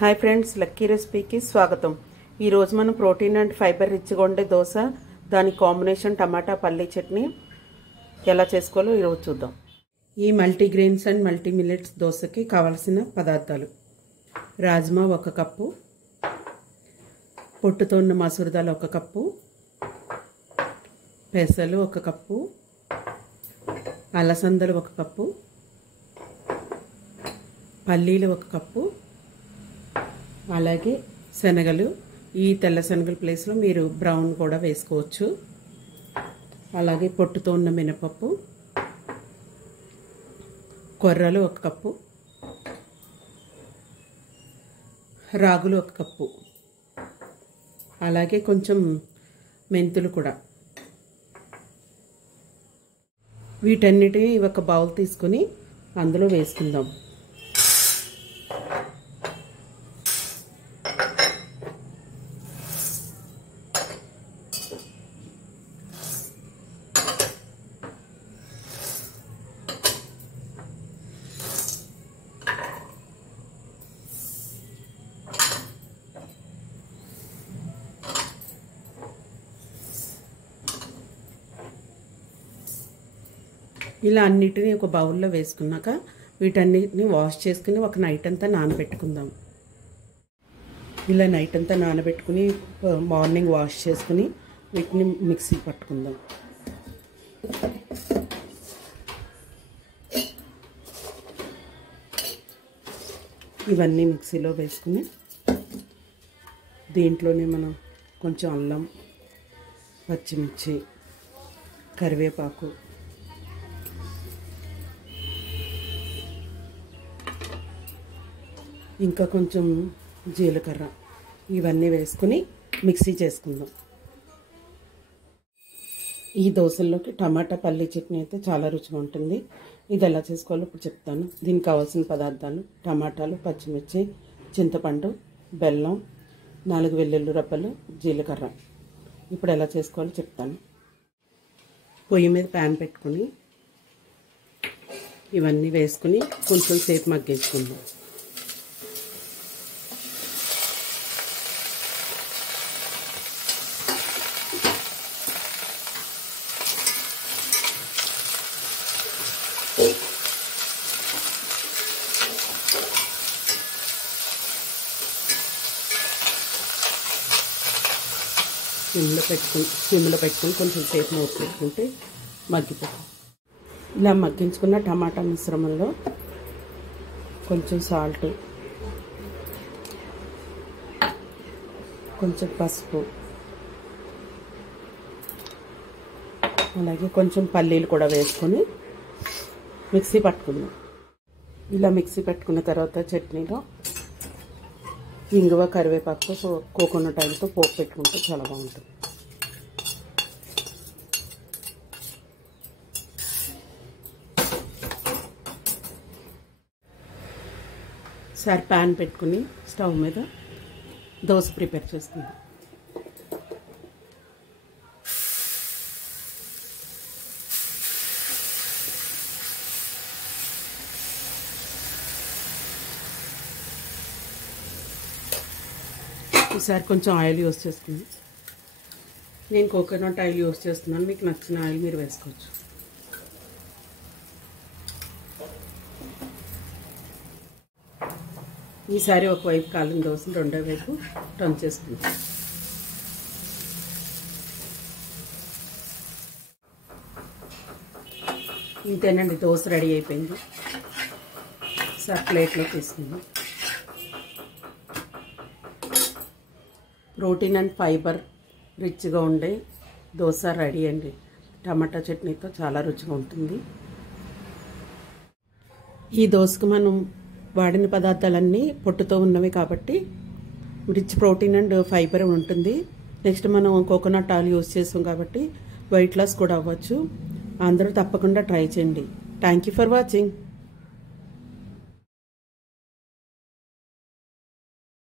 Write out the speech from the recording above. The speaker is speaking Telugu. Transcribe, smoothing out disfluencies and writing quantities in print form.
హాయ్ ఫ్రెండ్స్, లక్కీ రెసిపీకి స్వాగతం. ఈరోజు మనం ప్రోటీన్ అండ్ ఫైబర్ రిచ్గా ఉండే దోశ, దాని కాంబినేషన్ టమాటా పల్లీ చట్నీ ఎలా చేసుకోవాలో ఈరోజు చూద్దాం. ఈ మల్టీగ్రెయిన్స్ అండ్ మల్టీ మిల్లెట్స్ దోశకి కావాల్సిన పదార్థాలు: రాజ్మా 1 కప్పు, పొట్టుతో ఉన్న మసూర్ దాల్ 1 కప్పు, పెసలు 1 కప్పు, అలసందలు 1 కప్పు, పల్లీలు 1 కప్పు, అలాగే శనగలు. ఈ తెల్ల శనగల ప్లేస్లో మీరు బ్రౌన్ కూడా వేసుకోవచ్చు. అలాగే పొట్టుతో ఉన్న మినపప్పు, కొర్రలు 1 కప్పు, రాగులు 1 కప్పు, అలాగే కొంచెం మెంతులు కూడా. వీటన్నిటిని ఒక బౌల్ తీసుకొని అందులో వేసుకుందాం. ఇలా అన్నిటినీ ఒక బౌల్లో వేసుకున్నాక వీటన్నిటిని వాష్ చేసుకుని ఒక నైట్ అంతా నానబెట్టుకుందాం. ఇలా నైట్ అంతా నానబెట్టుకుని మార్నింగ్ వాష్ చేసుకుని వీటిని మిక్సీ పట్టుకుందాం. ఇవన్నీ మిక్సీలో వేసుకుని దీంట్లోనే మనం కొంచెం అల్లం, పచ్చిమిర్చి, కరివేపాకు, ఇంకా కొంచెం జీలకర్ర ఇవన్నీ వేసుకుని మిక్సీ చేసుకుందాం. ఈ దోశల్లోకి టమాటా పల్లీ చట్నీ అయితే చాలా రుచిగా ఉంటుంది. ఇది ఎలా చేసుకోవాలో ఇప్పుడు చెప్తాను. దీనికి కావాల్సిన పదార్థాలు: టమాటాలు, పచ్చిమిర్చి, చింతపండు, బెల్లం, 4 వెల్లుల్లి రబ్బలు, జీలకర్ర. ఇప్పుడు ఎలా చేసుకోవాలో చెప్తాను. పొయ్యి మీద ప్యాన్ పెట్టుకుని ఇవన్నీ వేసుకుని కొంచెం సేపు మగ్గించుకుందాం. సిమ్లో పెట్టుకుని కొంచెం సేపు మూత పెట్టుకుంటే మగ్గిపోతుంది. ఇలా మగ్గించుకున్న టమాటా మిశ్రమంలో కొంచెం సాల్ట్, కొంచెం పసుపు, అలాగే కొంచెం పల్లీలు కూడా వేసుకొని మిక్సీ పట్టుకుందాం. ఇలా మిక్సీ పట్టుకున్న తర్వాత చట్నీలో ఇంగువ, కరివేపాకు, కోకోనట్ ఆయిల్తో పోపు పెట్టుకుంటే చాలా బాగుంటుంది. సరే, ప్యాన్ పెట్టుకుని స్టవ్ మీద దోశ ప్రిపేర్ చేసుకుందాం. ఈసారి కొంచెం ఆయిల్ యూస్ చేసుకుందాం. నేను కోకోనట్ ఆయిల్ యూస్ చేస్తున్నాను. మీకు నచ్చిన ఆయిల్ మీరు వేసుకోవచ్చు. ఈసారి ఒకవైపు కాలిన దోశను రెండో వైపు టర్న్ చేసుకుందాం. ఇంతేనండి, దోశ రెడీ అయిపోయింది. సార్ ప్లేట్లో తీసుకుందాం. ప్రోటీన్ అండ్ ఫైబర్ రిచ్గా ఉండే దోశ రెడీ అండి. టమాటా చట్నీతో చాలా రుచిగా ఉంటుంది. ఈ దోశకు మనం వాడిన పదార్థాలన్నీ పొట్టుతో ఉన్నవి కాబట్టి రిచ్ ప్రోటీన్ అండ్ ఫైబర్ ఉంటుంది. నెక్స్ట్ మనం కోకోనట్ ఆయిల్ యూస్ చేస్తాం కాబట్టి వెయిట్ లాస్ కూడా అవ్వచ్చు. అందరూ తప్పకుండా ట్రై చేయండి. Thank you for watching.